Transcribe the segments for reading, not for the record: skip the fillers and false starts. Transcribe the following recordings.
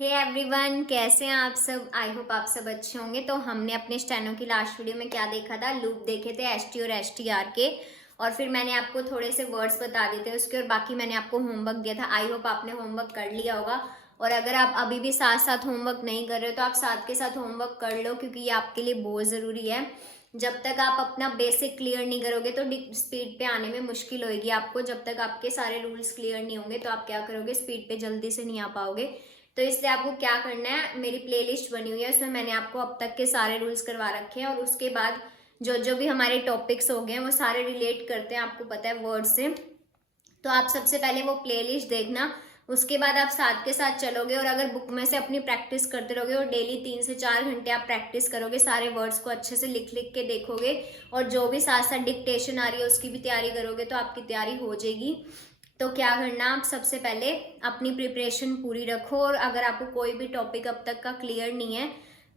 Hey everyone, कैसे हैं आप सब। आई होप आप सब अच्छे होंगे। तो हमने अपने स्टेनो की लास्ट वीडियो में क्या देखा था, लूप देखे थे एस टी और एस टी आर के, और फिर मैंने आपको थोड़े से वर्ड्स बता दिए थे उसके, और बाकी मैंने आपको होमवर्क दिया था। आई होप आपने होमवर्क कर लिया होगा, और अगर आप अभी भी साथ साथ होमवर्क नहीं कर रहे हो तो आप साथ के साथ होमवर्क कर लो, क्योंकि ये आपके लिए बहुत ज़रूरी है। जब तक आप अपना बेसिक क्लियर नहीं करोगे तो स्पीड पे आने में मुश्किल होगी आपको। जब तक आपके सारे रूल्स क्लियर नहीं होंगे तो आप क्या करोगे, स्पीड पे जल्दी से नहीं आ पाओगे। तो इसलिए आपको क्या करना है, मेरी प्लेलिस्ट बनी हुई है, उसमें मैंने आपको अब तक के सारे रूल्स करवा रखे हैं, और उसके बाद जो जो भी हमारे टॉपिक्स हो गए हैं वो सारे रिलेट करते हैं, आपको पता है, वर्ड से। तो आप सबसे पहले वो प्लेलिस्ट देखना, उसके बाद आप साथ के साथ चलोगे, और अगर बुक में से अपनी प्रैक्टिस करते रहोगे और डेली 3 से 4 घंटे आप प्रैक्टिस करोगे, सारे वर्ड्स को अच्छे से लिख लिख के देखोगे, और जो भी साथ साथ डिक्टेशन आ रही है उसकी भी तैयारी करोगे, तो आपकी तैयारी हो जाएगी। तो क्या करना, आप सबसे पहले अपनी प्रिपरेशन पूरी रखो, और अगर आपको कोई भी टॉपिक अब तक का क्लियर नहीं है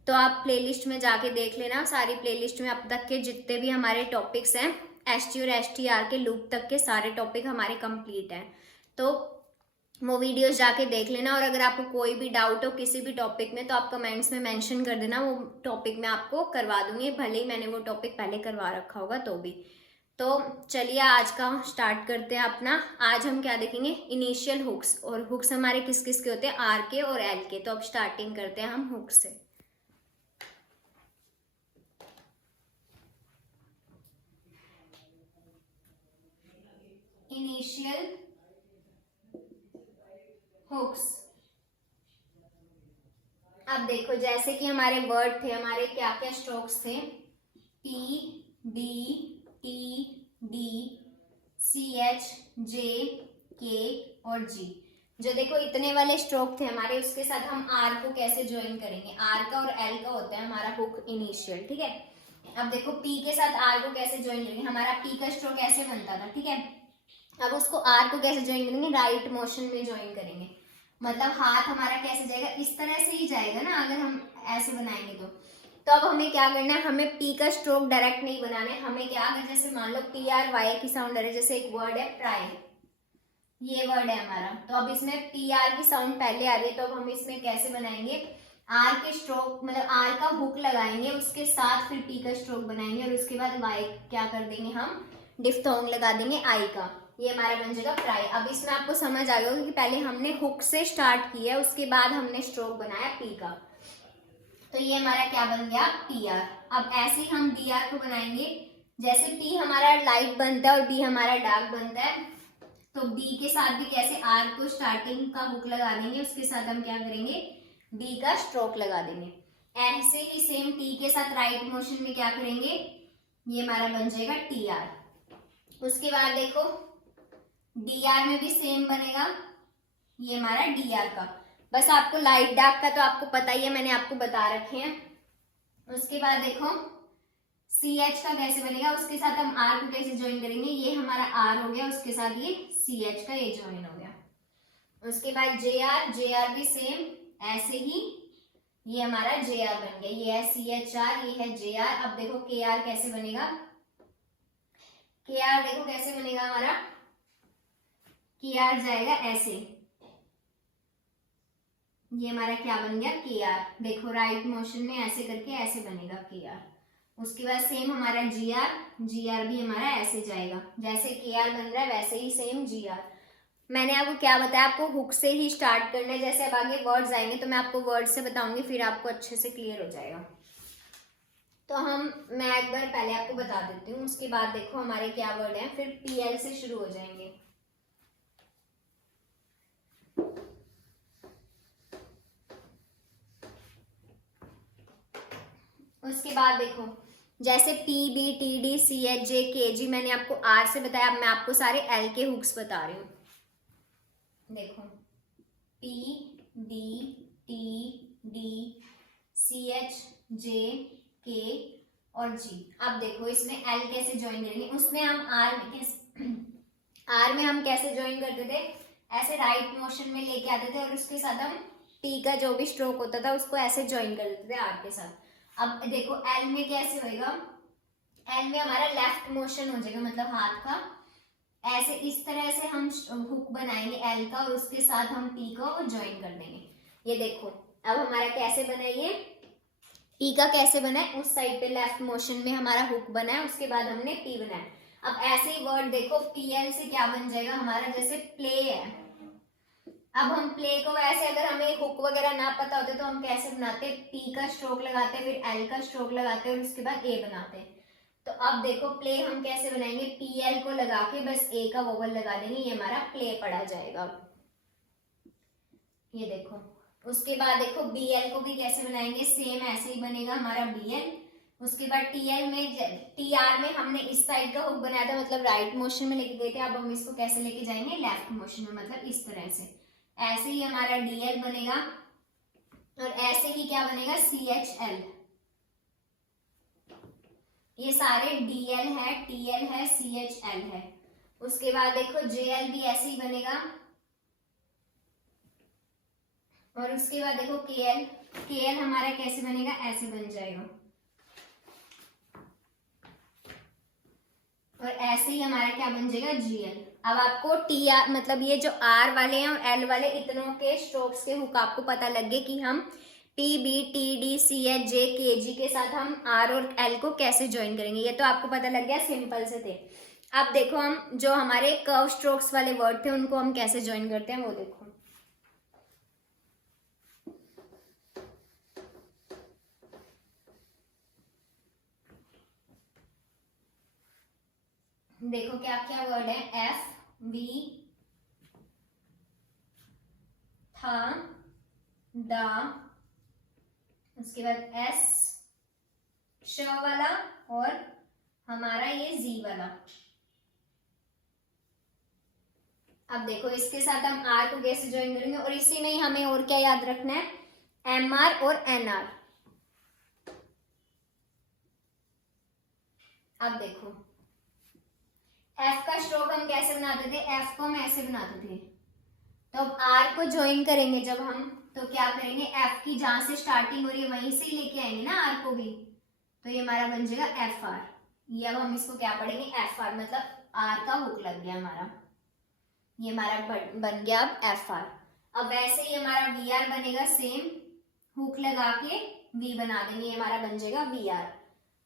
तो आप प्लेलिस्ट में जाके देख लेना। सारी प्लेलिस्ट में अब तक के जितने भी हमारे टॉपिक्स हैं, एस टी और एस टी आर के लूप तक के सारे टॉपिक हमारे कंप्लीट हैं। तो वो वीडियोस जाके देख लेना, और अगर आपको कोई भी डाउट हो किसी भी टॉपिक में तो आप कमेंट्स में मेंशन कर देना, वो टॉपिक मैं आपको करवा दूंगी, भले ही मैंने वो टॉपिक पहले करवा रखा होगा तो भी। तो चलिए आज का स्टार्ट करते हैं अपना। आज हम क्या देखेंगे, इनिशियल हुक्स, और हुक्स हमारे किस किस के होते हैं, आर के और एल के। तो अब स्टार्टिंग करते हैं हम हुक्स से। Initial hooks. अब देखो, जैसे कि हमारे वर्ड थे, हमारे क्या क्या स्ट्रोक्स थे, P D T D C H J K और जी। जो देखो इतने वाले स्ट्रोक थे हमारे, उसके साथ हम आर को कैसे ज्वाइन करेंगे। आर का और एल का होता है हमारा हुक इनिशियल, ठीक है। अब देखो पी के साथ आर को कैसे ज्वाइन करेंगे, हमारा पी का स्ट्रोक ऐसे बनता था, ठीक है। अब उसको आर को कैसे ज्वाइन करेंगे, राइट मोशन में ज्वाइन करेंगे। मतलब हाथ हमारा कैसे जाएगा, इस तरह से ही जाएगा ना, अगर हम ऐसे बनाएंगे तो अब हमें क्या करना है, हमें पी का स्ट्रोक डायरेक्ट नहीं बनाना है। हमें क्या, अगर जैसे मान लो पी आर वाई की साउंड है, जैसे एक वर्ड है ट्राई, ये वर्ड है हमारा, तो अब इसमें पी आर की साउंड पहले आ रही है, तो अब हम इसमें कैसे बनाएंगे, आर के स्ट्रोक मतलब आर का हुक लगाएंगे, उसके साथ फिर पी का स्ट्रोक बनाएंगे, और उसके बाद वाई क्या कर देंगे, हम डिफ्थोंग लगा देंगे आई का। ये हमारा बन जाएगा ट्राई। अब इसमें आपको समझ आ गया कि पहले हमने हुक से स्टार्ट किया, उसके बाद हमने स्ट्रोक बनाया पी का। तो ये हमारा क्या बन गया, पी आर। अब ऐसे ही हम डी आर को बनाएंगे। जैसे पी हमारा लाइट बनता है और बी हमारा डार्क बनता है, तो बी के साथ भी कैसे आर को स्टार्टिंग का हुक लगा देंगे, उसके साथ हम क्या करेंगे, बी का स्ट्रोक लगा देंगे। ऐसे ही सेम टी के साथ राइट मोशन में क्या करेंगे, ये हमारा बन जाएगा टी आर। उसके बाद देखो डी आर में भी सेम बनेगा, ये हमारा डी आर का। बस आपको लाइट डार्क का तो आपको पता ही है, मैंने आपको बता रखे हैं। उसके बाद देखो सी एच का कैसे बनेगा, उसके साथ हम आर को कैसे ज्वाइन करेंगे, ये हमारा आर हो गया, उसके साथ ये सी एच का ये ज्वाइन हो गया। उसके बाद जे आर भी सेम ऐसे ही, ये हमारा जे आर बन गया, ये है सी एच आर, ये है जे आर। अब देखो के आर कैसे बनेगा, के आर देखो कैसे बनेगा हमारा, के आर जाएगा ऐसे, ये हमारा क्या बन गया, के आर। देखो राइट मोशन में ऐसे करके ऐसे बनेगा के आर। उसके बाद सेम हमारा जी आर भी हमारा ऐसे जाएगा, जैसे के आर बन रहा है वैसे ही सेम जी आर। मैंने आपको क्या बताया, आपको हुक से ही स्टार्ट करना है। जैसे अब आगे वर्ड्स आएंगे तो मैं आपको वर्ड से बताऊंगी, फिर आपको अच्छे से क्लियर हो जाएगा। तो मैं एक बार पहले आपको बता देती हूँ, उसके बाद देखो हमारे क्या वर्ड है, फिर पीएल से शुरू हो जाएंगे। उसके बाद देखो जैसे P B T D C H J K G, मैंने आपको आर से बताया, अब मैं आपको सारे एल के हुक्स बता रही हूँ। देखो P B T D C H J K और जी। अब देखो इसमें एल कैसे ज्वाइन करेंगे, उसमें हम आर में कैसे आर में हम कैसे ज्वाइन करते थे, ऐसे राइट मोशन में लेके आते थे, और उसके साथ हम पी का जो भी स्ट्रोक होता था उसको ऐसे ज्वाइन कर देते थे आर के साथ। अब देखो एल में कैसे होएगा, एल में हमारा लेफ्ट मोशन हो जाएगा, मतलब हाथ का ऐसे इस तरह से हम हुक बनाएंगे एल का, और उसके साथ हम पी को ज्वाइन कर देंगे। ये देखो अब हमारा कैसे बना है, ये पी का कैसे बना है, उस साइड पे लेफ्ट मोशन में हमारा हुक बना है, उसके बाद हमने पी बनाया। अब ऐसे ही वर्ड देखो पीएल से क्या बन जाएगा हमारा, जैसे प्ले है। अब हम प्ले को वैसे अगर हमें हुक वगैरह ना पता होते तो हम कैसे बनाते, पी का स्ट्रोक लगाते, फिर एल का स्ट्रोक लगाते और उसके बाद ए बनाते। तो अब देखो प्ले हम कैसे बनाएंगे, पीएल को लगा के बस ए का वोवल लगा देंगे, ये हमारा प्ले पड़ा जाएगा। ये देखो उसके बाद देखो बीएल को भी कैसे बनाएंगे, सेम ऐसे ही बनेगा हमारा बीएल। उसके बाद टीएल में, टीआर में हमने इस साइड का हुक बनाया था, मतलब राइट मोशन में लेके गए थे। अब हम इसको कैसे लेके जाएंगे, लेफ्ट मोशन में, मतलब इस तरह से। ऐसे ही हमारा डीएल बनेगा और ऐसे ही क्या बनेगा, सीएचएल। ये सारे डीएल है, टीएल है, सीएचएल है। उसके बाद देखो जेएल भी ऐसे ही बनेगा और उसके बाद देखो केएल, केएल हमारा कैसे बनेगा, ऐसे बन जाएगा। और ऐसे ही हमारा क्या बन जाएगा, जीएल। अब आपको टी आर मतलब ये जो आर वाले हैं और एल वाले इतनों के स्ट्रोक्स के हुक आपको पता लग गए कि हम P B T D C H J K G के साथ हम आर और एल को कैसे ज्वाइन करेंगे, ये तो आपको पता लग गया, सिंपल से थे। अब देखो हम जो हमारे कर्व स्ट्रोक्स वाले वर्ड थे उनको हम कैसे ज्वाइन करते हैं वो देखो। देखो क्या क्या वर्ड है, एफ वी था दा, उसके बाद एस श वाला और हमारा ये जी वाला। अब देखो इसके साथ हम आर को कैसे ज्वाइन करेंगे, और इसी में ही हमें और क्या याद रखना है, एम आर और एन आर। अब देखो एफ का स्ट्रोक हम कैसे बनाते थे, एफ को हम ऐसे बनाते थे। तो अब आर को ज्वाइन करेंगे जब हम, तो क्या करेंगे, एफ की जहां से स्टार्टिंग हो रही है वहीं से ही लेके आएंगे ना आर को भी, तो ये हमारा बन जाएगा एफ आर। ये अब हम इसको क्या पढ़ेंगे, एफ आर, मतलब आर का हुक लग गया हमारा, ये हमारा बन गया अब एफ आर। अब वैसे ही हमारा वी आर बनेगा, सेम हुक लगा के वी बना देंगे, ये हमारा बन जाएगा वी आर।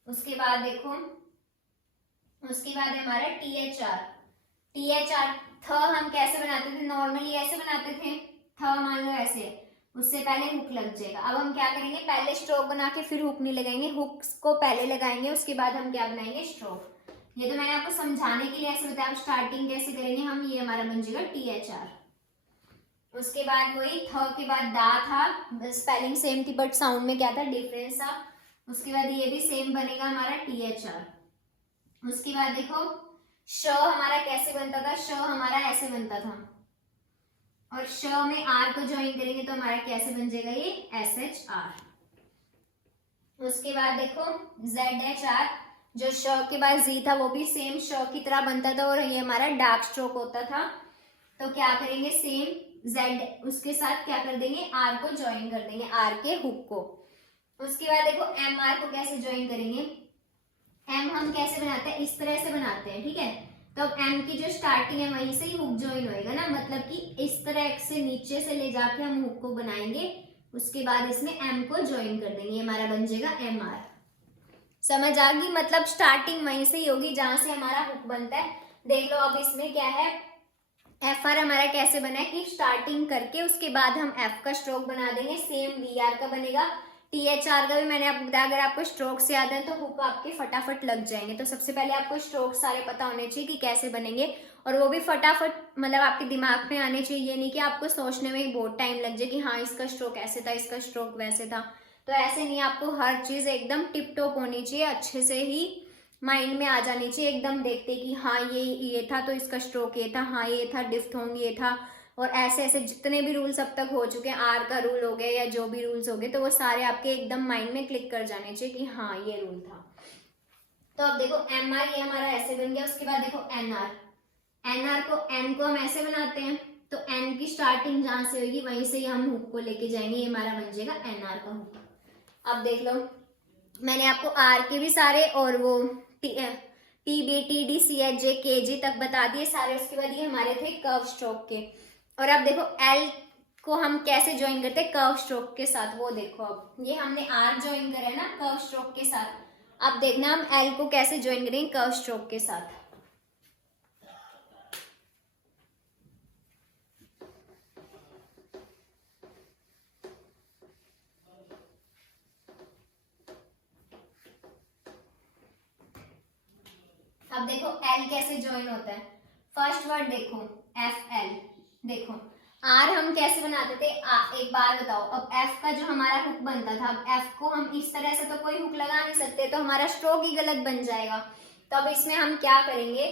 उसके बाद देखो उसके बाद है हमारा T H R. T H R थ हम कैसे बनाते थे, नॉर्मली ऐसे बनाते थे, थ मान लो ऐसे, उससे पहले हुक लग जाएगा। अब हम क्या करेंगे, पहले स्ट्रोक बना के फिर हुक नहीं लगाएंगे, हुक को पहले लगाएंगे, उसके बाद हम क्या बनाएंगे, स्ट्रोक। ये तो मैंने आपको समझाने के लिए ऐसे बताया, स्टार्टिंग कैसे करेंगे हम, ये हमारा बन जाएगा टी एच आर। उसके बाद वही थ के बाद दा था, स्पेलिंग सेम थी बट साउंड में क्या था, डिफरेंस था। उसके बाद ये भी सेम बनेगा हमारा टी एच आर। उसके बाद देखो श हमारा कैसे बनता था, श हमारा ऐसे बनता था, और श में आर को ज्वाइन करेंगे तो हमारा कैसे बन जाएगा, ये एस एच आर। उसके बाद देखो जेड एच आर, जो श के बाद जी था वो भी सेम श की तरह बनता था और ये हमारा डार्क स्ट्रोक होता था। तो क्या करेंगे, सेम जेड उसके साथ क्या कर देंगे, आर को ज्वाइन कर देंगे, आर के हुक को। उसके बाद देखो एम आर को कैसे ज्वाइन करेंगे, एम हम कैसे बनाते हैं, इस तरह से बनाते हैं, ठीक है। तो अब एम की जो स्टार्टिंग है वहीं से ही हुक ज्वाइन होएगा ना, मतलब कि इस तरह से नीचे से ले जाके हम हुक को बनाएंगे, उसके बाद इसमें एम को ज्वाइन कर देंगे, हमारा बन जाएगा एम आर। समझ आ गई, मतलब स्टार्टिंग वहीं से ही होगी जहां से हमारा हुक बनता है। देख लो अब इसमें क्या है, एफ आर हमारा कैसे बना है कि स्टार्टिंग करके उसके बाद हम एफ का स्ट्रोक बना देंगे, सेम वी आर का बनेगा। टी एच आर का भी मैंने आपको बताया, अगर आपको स्ट्रोक्स याद है तो हुक आपके फटाफट लग जाएंगे। तो सबसे पहले आपको स्ट्रोक सारे पता होने चाहिए कि कैसे बनेंगे, और वो भी फटाफट मतलब आपके दिमाग में आने चाहिए, ये नहीं कि आपको सोचने में बहुत टाइम लग जाए कि हाँ इसका स्ट्रोक ऐसे था, इसका स्ट्रोक वैसे था। तो ऐसे नहीं, आपको हर चीज़ एकदम टिप टॉप होनी चाहिए, अच्छे से ही माइंड में आ जानी चाहिए, एकदम देखते कि हाँ ये था तो इसका स्ट्रोक ये था, हाँ ये था डिफ्थोंग ये था, और ऐसे ऐसे जितने भी रूल्स अब तक हो चुके हैं, आर का रूल हो गया या जो भी रूल्स हो गए, तो वो सारे आपके एकदम माइंड में क्लिक कर जाने चाहिए कि हाँ ये रूल था। तो अब देखो एम आर ये हमारा ऐसे बन गया। उसके बाद देखो एन आर, एन आर को एन को हम ऐसे बनाते हैं, तो एन की स्टार्टिंग जहां से होगी वहीं से ही हम हुक को लेके जाएंगे, ये हमारा बन जाएगा एन आर का हुक। अब देख लो मैंने आपको आर के भी सारे और वो P B T D C H J K G तक बता दिए सारे। उसके बाद ये हमारे थे कर्व स्ट्रोक के। और अब देखो एल को हम कैसे ज्वाइन करते हैं, कर्व स्ट्रोक के साथ। वो देखो अब ये हमने आर ज्वाइन करा है ना कर्व स्ट्रोक के साथ, अब देखना हम एल को कैसे ज्वाइन करेंगे कर्व स्ट्रोक के साथ। अब देखो एल कैसे ज्वाइन होता है, फर्स्ट वर्ड देखो एफ एल, देखो आर हम कैसे बनाते थे, एक बार बताओ, अब एफ का जो हमारा हुक बनता था, अब एफ को हम इस तरह से तो कोई हुक लगा नहीं सकते, तो हमारा स्ट्रोक ही गलत बन जाएगा। तो अब इसमें हम क्या करेंगे,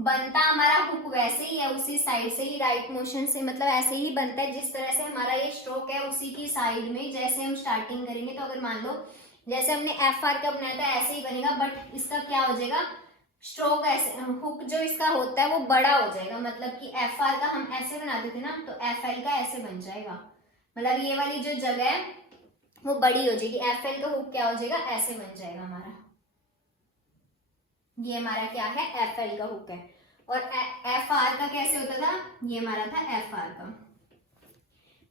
बनता हमारा हुक वैसे ही है, उसी साइड से ही राइट मोशन से, मतलब ऐसे ही बनता है जिस तरह से हमारा ये स्ट्रोक है उसी की साइड में जैसे हम स्टार्टिंग करेंगे। तो अगर मान लो जैसे हमने एफ आर का बनाया था ऐसे ही बनेगा, बट इसका क्या हो जाएगा, स्ट्रोक ऐसे, हुक जो इसका होता है वो बड़ा हो जाएगा, मतलब कि एफ आर का हम ऐसे बनाते थे ना, तो एफ एल का ऐसे बन जाएगा, मतलब ये वाली जो जगह है वो बड़ी हो जाएगी, एफ एल का हुक क्या हो जाएगा, ऐसे बन जाएगा हमारा, ये हमारा क्या है एफ एल का हुक है। और एफ आर का कैसे होता था, ये हमारा था एफ आर का,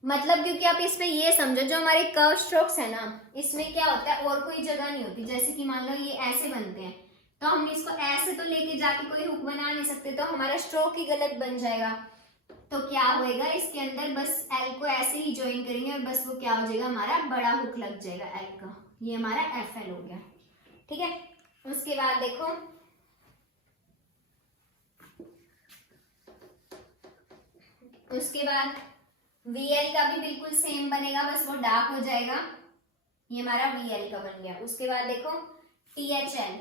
मतलब क्योंकि आप इसमें ये समझो जो हमारे कर्व स्ट्रोक्स है ना, इसमें क्या होता है और कोई जगह नहीं होती, जैसे कि मान लो ये ऐसे बनते हैं, तो हम इसको ऐसे तो लेके जाके कोई हुक बना नहीं सकते, तो हमारा स्ट्रोक ही गलत बन जाएगा। तो क्या होएगा इसके अंदर, बस एल को ऐसे ही ज्वाइन करेंगे और बस वो क्या हो जाएगा, हमारा बड़ा हुक लग जाएगा एल का, ये हमारा एफ एल हो गया, ठीक है। उसके बाद देखो उसके बाद वी एल का भी बिल्कुल सेम बनेगा, बस वो डार्क हो जाएगा, ये हमारा वी एल का बन गया। उसके बाद देखो टी एच एल,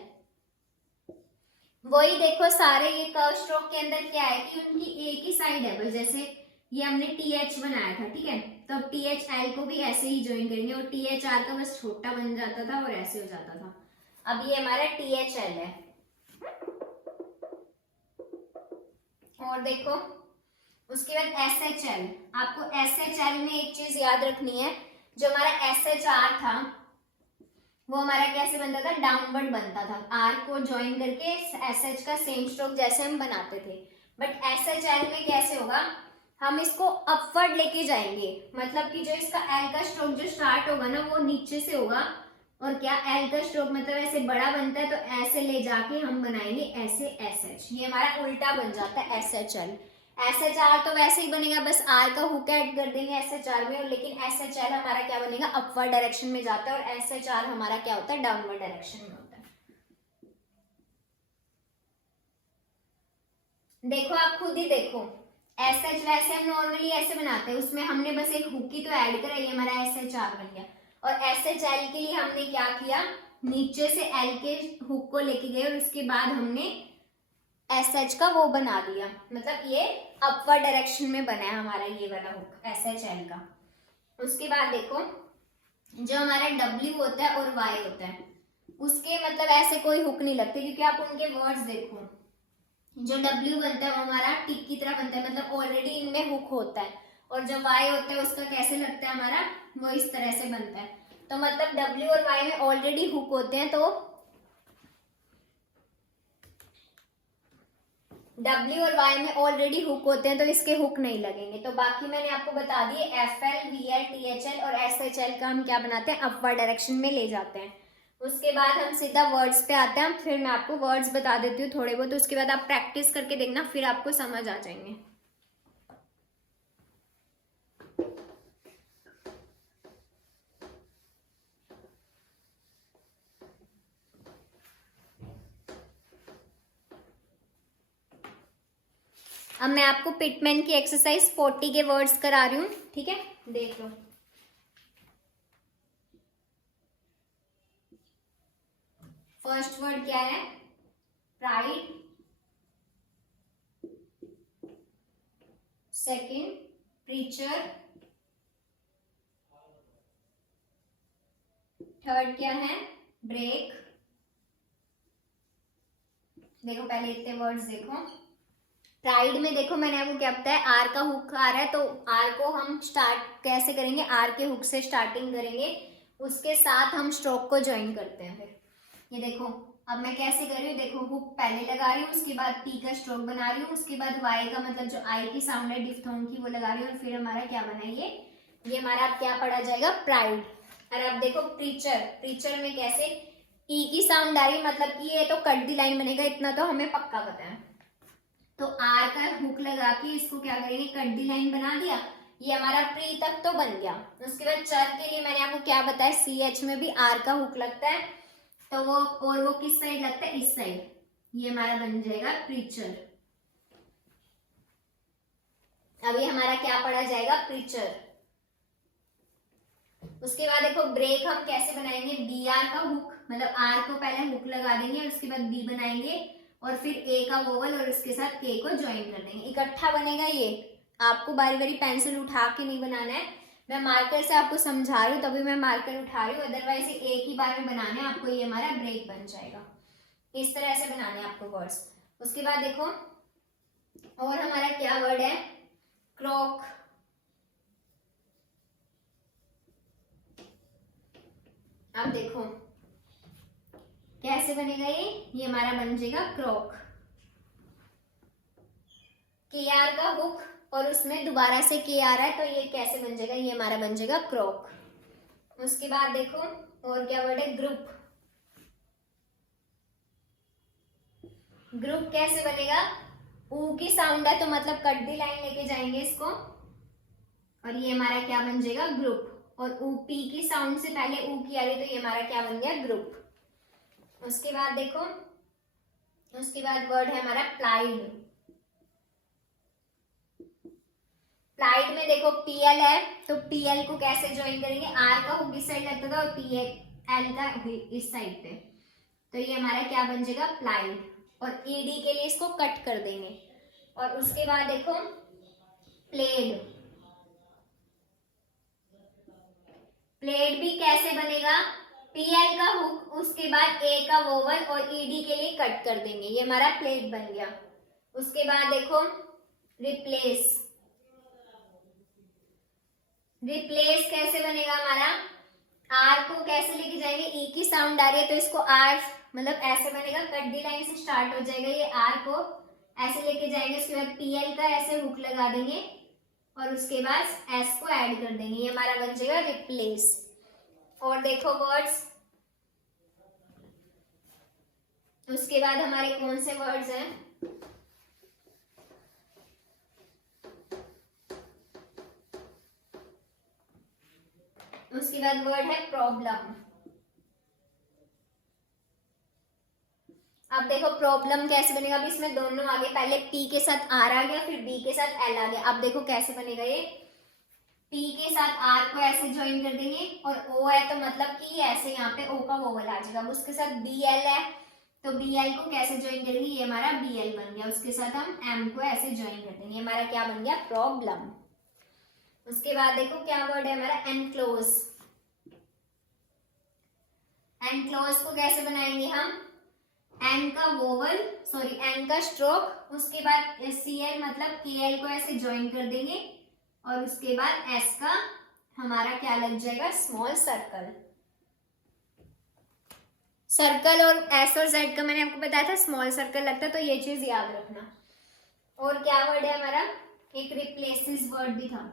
वही देखो सारे ये कर्व स्ट्रोक के अंदर क्या है कि उनकी एक ही साइड है, बस जैसे ये हमने टी एच बनाया था, ठीक है, तो अब टी एच एल को भी ऐसे ही ज्वाइन करेंगे, और टी एच आर का बस छोटा बन जाता था और ऐसे हो जाता था। अब ये हमारा टी एच एल है, और देखो उसके बाद एस एच एल, आपको एस एच एल में एक चीज याद रखनी है, जो हमारा एस एच आर था वो हमारा कैसे बनता था, डाउनवर्ड बनता था, आर को ज्वाइन करके एस एच का सेम स्ट्रोक जैसे हम बनाते थे। बट एस एच एल में कैसे होगा, हम इसको अपवर्ड लेके जाएंगे, मतलब कि जो इसका एल का स्ट्रोक जो स्टार्ट होगा ना वो नीचे से होगा, और क्या एल का स्ट्रोक मतलब ऐसे बड़ा बनता है, तो ऐसे ले जाके हम बनाएंगे ऐसे एस एच, ये हमारा उल्टा बन जाता है S H L. S H R तो वैसे ही बनेगा, बस आर का हुक ऐड कर देंगे एस एच आर में, लेकिन एस एच एल हमारा क्या बनेगा, अपवर्ड डायरेक्शन में जाता है, और एस एच आर हमारा क्या होता है, डाउनवर्ड डायरेक्शन में होता है। देखो आप खुद ही देखो, एस एच वैसे हम नॉर्मली ऐसे बनाते हैं, उसमें हमने बस एक हुक ही तो ऐड करा, ये हमारा एस एच आर बन गया। और एस एच एल के लिए हमने क्या किया, नीचे से एल के हुक को लेके गए और उसके बाद हमने एस एच का वो बना दिया, मतलब ये अपवर्ड डायरेक्शन में बना है हमारा ये वाला हुक एस एच एल का। उसके बाद देखो जो हमारा डब्ल्यू होता है और वाई होता है, उसके मतलब ऐसे कोई हुक नहीं लगते, क्योंकि आप उनके वर्ड्स देखो, जो डब्ल्यू बनता है वो हमारा टिक की तरह बनता है, मतलब ऑलरेडी इनमें हुक होता है, और जो वाई होता है उसका कैसे लगता है हमारा, वो इस तरह से बनता है, तो मतलब डब्ल्यू और वाई में ऑलरेडी हुक होते हैं, तो W और Y में ऑलरेडी हुक होते हैं, तो इसके हुक नहीं लगेंगे। तो बाकी मैंने आपको बता दिए FL, VL, THL और SHL का हम क्या बनाते हैं, अपवर्ड डायरेक्शन में ले जाते हैं। उसके बाद हम सीधा वर्ड्स पे आते हैं, फिर मैं आपको वर्ड्स बता देती हूँ थोड़े बहुत, उसके बाद आप प्रैक्टिस करके देखना, फिर आपको समझ आ जाएंगे। अब मैं आपको पिटमैन की एक्सरसाइज 40 के वर्ड्स करा रही हूँ, ठीक है, देख लो। फर्स्ट वर्ड क्या है, प्राइड, सेकंड प्रीचर, थर्ड क्या है, ब्रेक। देखो पहले इतने वर्ड्स देखो, प्राइड में देखो मैंने आपको क्या बताया, आर का हुक आ रहा है, तो आर को हम स्टार्ट कैसे करेंगे, आर के हुक से स्टार्टिंग करेंगे, उसके साथ हम स्ट्रोक को ज्वाइन करते हैं। फिर ये देखो अब मैं कैसे कर रही हूँ, देखो हुक पहले लगा रही हूँ, उसके बाद पी का स्ट्रोक बना रही हूँ, उसके बाद वाई का मतलब जो आई की साउंड है डिफ्थोंग की वो लगा रही हूँ, और फिर हमारा क्या बना ये हमारा अब क्या पढ़ा जाएगा, प्राइड। और अब देखो प्रीचर, प्रीचर में कैसे ई की साउंड आ रही है, मतलब कि ये तो कट दी लाइन बनेगा, इतना तो हमें पक्का पता है। तो आर का हुक लगा के इसको क्या करेंगे, कट दी लाइन बना दिया, ये हमारा प्री तक तो बन गया। उसके बाद चर के लिए मैंने आपको क्या बताया, सी एच में भी आर का हुक लगता है, तो वो और वो किस साइड लगता है, इस साइड, ये हमारा बन जाएगा प्रीचर। अभी हमारा क्या पढ़ा जाएगा, प्रीचर। उसके बाद देखो ब्रेक हम कैसे बनाएंगे, बी आर का हुक, मतलब आर को पहले हुक लगा देंगे, उसके बाद बी बनाएंगे और फिर ए का वोवल और उसके साथ के को ज्वाइन कर देंगे, इकट्ठा बनेगा ये। आपको बारी बारी पेंसिल उठा के नहीं बनाना है, मैं मार्कर से आपको समझा रही हूँ तभी मैं मार्कर उठा रही हूँ, अदरवाइज एक ही बार में बनाने आपको, ये हमारा ब्रेक बन जाएगा। इस तरह से बनाने आपको वर्ड्स। उसके बाद देखो और हमारा क्या वर्ड है, क्रॉक। अब देखो कैसे बनेगा ये हमारा बन जाएगा क्रॉक। के आर का हुक और उसमें दोबारा से के आ रहा है, तो ये कैसे बन जाएगा, ये हमारा बन जाएगा क्रॉक। उसके बाद देखो और क्या वर्ड है, ग्रुप। ग्रुप कैसे बनेगा, ऊ की साउंड है तो मतलब कट दी लाइन लेके जाएंगे इसको, और ये हमारा क्या बन जाएगा, ग्रुप। और ऊ पी की साउंड से पहले ऊ की आ रही, तो ये हमारा क्या बन गया, ग्रुप। उसके बाद देखो, उसके बाद वर्ड है हमारा प्लाइड। प्लाइड में देखो पीएल है, तो पीएल को कैसे ज्वाइन करेंगे, आर का हुक इस साइड लगता था और पीएल का इस साइड पे, तो ये हमारा क्या बन जाएगा, प्लाइड। और ईडी के लिए इसको कट कर देंगे। और उसके बाद देखो प्लेड। प्लेड भी कैसे बनेगा, पीएल का हुक उसके बाद ए का वोवल और ईडी के लिए कट कर देंगे, ये हमारा प्लेड बन गया। उसके बाद देखो रिप्लेस। रिप्लेस कैसे बनेगा हमारा, आर को कैसे लेके जाएंगे, ई की साउंड आ रही है तो इसको आर मतलब ऐसे बनेगा, कट दी लाइन से स्टार्ट हो जाएगा, ये आर को ऐसे लेके जाएंगे, उसके बाद पीएल का ऐसे हुक लगा देंगे और उसके बाद एस को ऐड कर देंगे, ये हमारा बन जाएगा रिप्लेस। और देखो वर्ड्स, उसके बाद हमारे कौन से वर्ड्स हैं, उसके बाद वर्ड है प्रॉब्लम। अब देखो प्रॉब्लम कैसे बनेगा, अब इसमें दोनों आगे, पहले पी के साथ आर आ गया फिर बी के साथ एल आ गया। अब देखो कैसे बनेगा ये, पी के साथ आर को ऐसे ज्वाइन कर देंगे और ओ है तो मतलब कि ऐसे यहाँ पे ओ का वोवल आ जाएगा। उसके साथ बी एल है तो बी एल को कैसे ज्वाइन करेंगे, ये हमारा बी एल बन गया। उसके साथ हम एम को ऐसे ज्वाइन कर देंगे, हमारा क्या बन गया, प्रॉब्लम। उसके बाद देखो क्या वर्ड है हमारा, एनक्लोज। एनक्लोज को कैसे बनाएंगे हम, एन का वोवल सॉरी एन का स्ट्रोक, उसके बाद सी एल मतलब के एल को ऐसे ज्वाइन कर देंगे और उसके बाद एस का हमारा क्या लग जाएगा, स्मॉल सर्कल। सर्कल और एस और जेड का मैंने आपको बताया था स्मॉल सर्कल लगता है, तो ये चीज याद रखना। और क्या वर्ड है हमारा, एक रिप्लेसिस वर्ड भी था।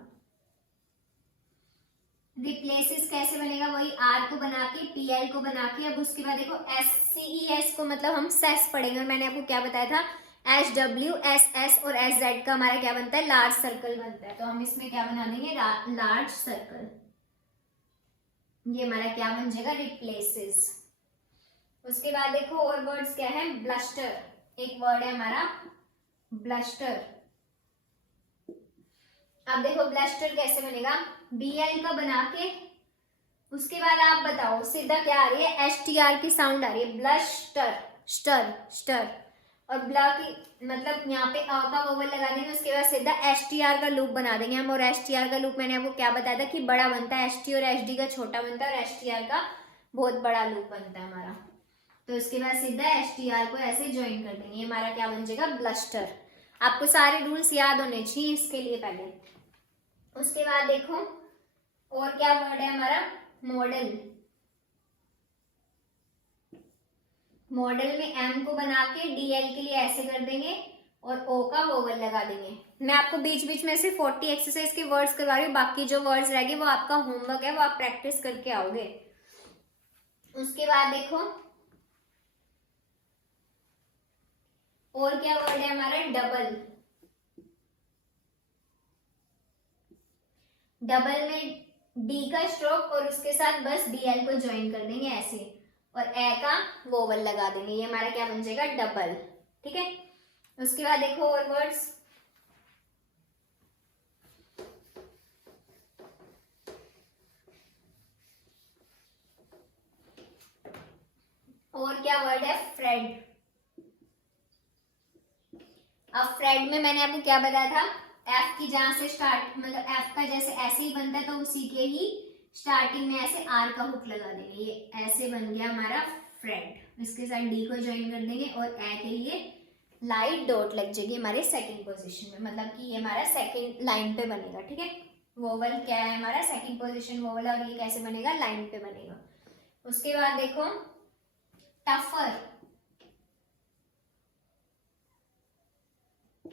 रिप्लेसिस कैसे बनेगा, वही आर को बना के पीएल को बना के, अब उसके बाद देखो एस सी ई एस को मतलब हम सेस पढ़ेंगे, और मैंने आपको क्या बताया था, एच डब्ल्यू एस एस और एस जेड का हमारा क्या बनता है, लार्ज सर्कल बनता है। तो हम इसमें क्या बना देंगे, लार्ज सर्कल, ये हमारा क्या बन जाएगा, रिप्लेसिस। उसके बाद देखो और वर्ड्स क्या है, ब्लस्टर, एक वर्ड है हमारा ब्लस्टर। अब देखो ब्लस्टर कैसे बनेगा, बीएल का बना के उसके बाद आप बताओ सीधा क्या आ रही है, एस टी आर की साउंड आ रही है, ब्लस्टर, स्टर स्टर, और ब्ला की मतलब यहाँ पे अ का वोवल लगा देंगे, उसके बाद सीधा एस टी आर का लूप बना देंगे हम। और एस टी आर का लूप मैंने आपको क्या बताया था कि बड़ा बनता है, एस टी और एस डी का छोटा बनता है और एस टी आर का बहुत बड़ा लूप बनता है हमारा। तो उसके बाद सीधा एस टी आर को ऐसे ज्वाइन कर देंगे, हमारा क्या बन जाएगा, ब्लस्टर। आपको सारे रूल्स याद होने चाहिए इसके लिए पहले। उसके बाद देखो और क्या वर्ड है हमारा, मॉडल। मॉडल में एम को बना के डीएल के लिए ऐसे कर देंगे और ओ का वोवल लगा देंगे। मैं आपको बीच बीच में से 40 एक्सरसाइज के वर्ड्स करवा रही हूँ, बाकी जो वर्ड्स रह गए वो आपका होमवर्क है, वो आप प्रैक्टिस करके आओगे। उसके बाद देखो और क्या वर्ड है हमारा, डबल। डबल में डी का स्ट्रोक और उसके साथ बस डीएल को ज्वाइन कर देंगे ऐसे और ए का वोवल लगा देंगे, ये हमारा क्या बन जाएगा, डबल। ठीक है, उसके बाद देखो और वर्ड्स, और क्या वर्ड है, फ्रेड। अब फ्रेड में मैंने आपको क्या बताया था, एफ की जहां से स्टार्ट, मतलब एफ का जैसे ऐसे ही बनता है तो उसी के ही स्टार्टिंग में ऐसे आर का हुक लगा देंगे, ये ऐसे बन गया हमारा फ्रेड। इसके साथ डी को ज्वाइन कर देंगे और ए के लिए लाइट डॉट लग जाएगी हमारे सेकंड पोजीशन में, मतलब कि ये हमारा सेकंड लाइन पे बनेगा। ठीक है, वोवल क्या है हमारा, सेकंड पोजीशन वोवल, और ये कैसे बनेगा, लाइन पे बनेगा। उसके बाद देखो टफर।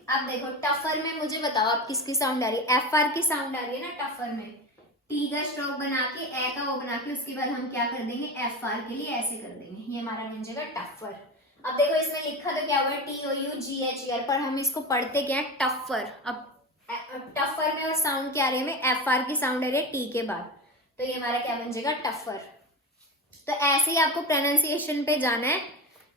अब देखो टफर में मुझे बताओ आप किसकी साउंड आ रही है, एफ आर की साउंड आ रही है ना टफर में। टी का स्ट्रोक बना के ए का वो बना के उसके बाद हम क्या कर देंगे, एफ आर के लिए ऐसे कर देंगे, ये हमारा बन जाएगा टफर। अब देखो इसमें लिखा तो क्या हुआ है, TOUGHER, पर हम इसको पढ़ते क्या है, टफर। अब टफर में और साउंड क्या आ रही है हमें, एफ आर की साउंड आ रही है टी के बाद, तो ये हमारा क्या बन जाएगा, टफर। तो ऐसे ही आपको प्रोनाउंसिएशन पे जाना है,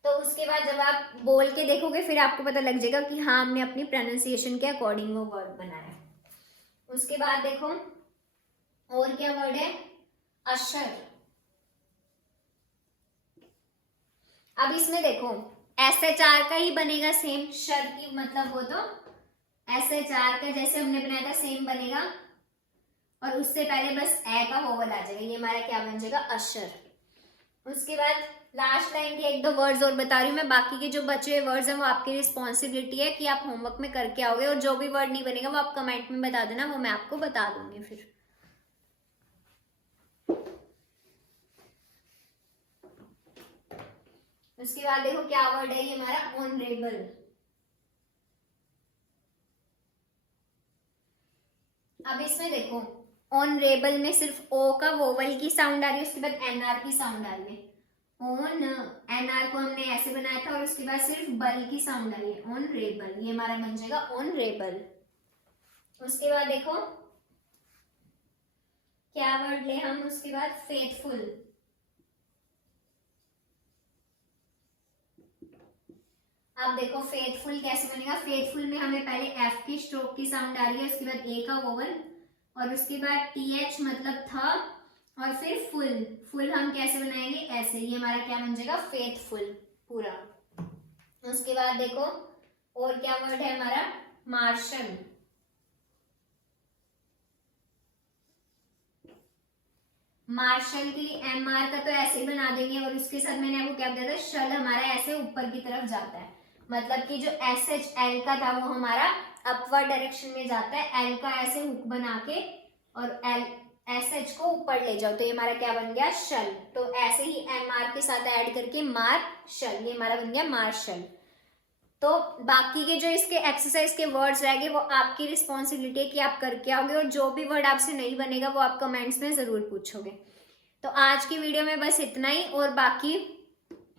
तो उसके बाद जब आप बोल के देखोगे फिर आपको पता लग जाएगा कि हाँ हमने अपनी प्रोनाउंसिएशन के अकॉर्डिंग वो वर्ड बनाया है। उसके बाद देखो और क्या वर्ड है, अशर। अब इसमें देखो SHR का ही बनेगा सेम, शर की मतलब वो तो SHR का जैसे हमने बनाया था सेम बनेगा, और उससे पहले बस ए का वोवल आ जाएगा, ये हमारा क्या बन जाएगा, अशर। उसके बाद लास्ट लाइन के एक दो वर्ड्स और बता रही हूँ मैं, बाकी के जो बचे हुए वर्ड्स हैं वो आपकी रिस्पॉन्सिबिलिटी है कि आप होमवर्क में करके आओगे, और जो भी वर्ड नहीं बनेगा वो आप कमेंट में बता देना, वो मैं आपको बता दूंगी फिर। उसके बाद देखो क्या वर्ड है ये हमारा, ऑनरेबल। अब इसमें देखो ऑनरेबल में सिर्फ ओ का वोवल की साउंड आ रही है, उसके बाद एनआर की साउंड आ रही है। ऑन एनआर को हमने ऐसे बनाया था और उसके बाद सिर्फ बल की साउंड आ रही है, ऑनरेबल, ये हमारा बन जाएगा ऑनरेबल। उसके बाद देखो क्या वर्ड ले हम, उसके बाद फेथफुल। अब देखो फेथफुल कैसे बनेगा, फेथफुल में हमें पहले एफ की स्ट्रोक की साउंड आ रही है, उसके बाद ए का वोवल और उसके बाद TH मतलब था, और फिर फुल। फुल हम कैसे बनाएंगे, ऐसे, ये हमारा क्या बन जाएगा, फेथफुल पूरा। उसके बाद देखो और क्या वर्ड है हमारा, मार्शल। मार्शल के लिए MR का तो ऐसे ही बना देंगे, और उसके साथ मैंने आपको क्या बताया था, शल हमारा ऐसे ऊपर की तरफ जाता है, मतलब कि जो SHL का था वो हमारा अपवर्ड डायरेक्शन में जाता है, L का ऐसे हुक बना के और SH को ऊपर ले जाओ, तो ये हमारा क्या बन गया, शल। तो ऐसे ही MR के साथ ऐड करके मार्शल, ये हमारा बन गया मार्शल। तो बाकी के जो इसके एक्सरसाइज के वर्ड्स रहेंगे वो आपकी रिस्पॉन्सिबिलिटी है कि आप करके आओगे, और जो भी वर्ड आपसे नहीं बनेगा वो आप कमेंट्स में जरूर पूछोगे। तो आज की वीडियो में बस इतना ही, और बाकी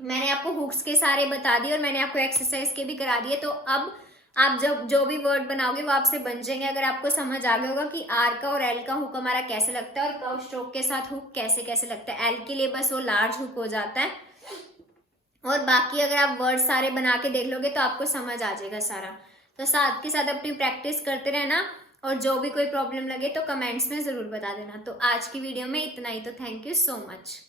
मैंने आपको हुक्स के सारे बता दिए और मैंने आपको एक्सरसाइज के भी करा दिए। तो अब आप जब जो भी वर्ड बनाओगे वो आपसे बन जाएंगे, अगर आपको समझ आ गया होगा कि आर का और एल का हुक हमारा कैसे लगता है और कर्व स्ट्रोक के साथ हुक कैसे कैसे लगता है। एल के लिए बस वो लार्ज हुक हो जाता है, और बाकी अगर आप वर्ड सारे बना के देख लोगे तो आपको समझ आ जाएगा सारा। तो साथ के साथ अपनी प्रैक्टिस करते रहना, और जो भी कोई प्रॉब्लम लगे तो कमेंट्स में ज़रूर बता देना। तो आज की वीडियो में इतना ही, तो थैंक यू सो मच।